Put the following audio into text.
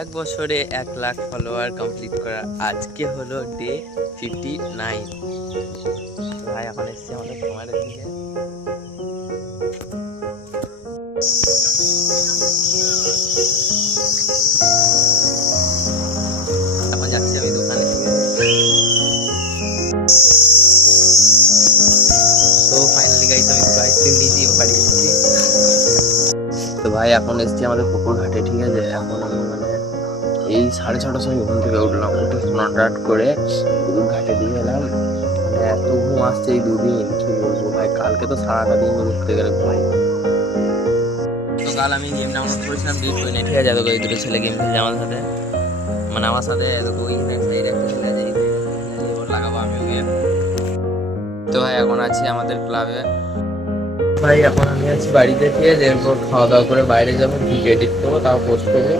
এক বছরে 1 lakh follower complete করা আজকে হলো ডে 59। তো ভাই এখন এসছি আমাদের খামারের দিকে। এখন যাচ্ছি আমি দোকানে। তো ফাইনালি গাইস আমি দুটো আইসক্রিম নিয়েছি বাড়ি এসেছি। তো ভাই এখন এসছি আমাদের পুকুর ঘাটে, ঠিক আছে। এখন আমি মানে এই 6:30টার সময় ঘুম থেকে উঠলাম, উঠে স্নান টান করে পুকুর ঘাটে দিয়ে এলাম। মানে এত ঘুম আসছে এই দুদিন, কি বলবো ভাই। কালকে তো সারাটা দিন ঘুরতে গেলে ভাই। তো কাল আমি গেম ডাউনলোড করেছিলাম বিটকয়েনে, ঠিক আছে। দেখো এই দুটো ছেলে গেম খেলছে আমার সাথে, মানে আমার সাথে। দেখো ওই সাইড একটা ছেলে আছে, ওর লাগাবো আমিও গেম। তো ভাই এখন আছি আমাদের ক্লাবে। ভাই এখন আমি আছি বাড়িতে, ঠিক আছে। এরপর খাওয়া দাওয়া করে বাইরে যাবো, ভিডিও এডিট করবো, তাও পোস্ট করবো।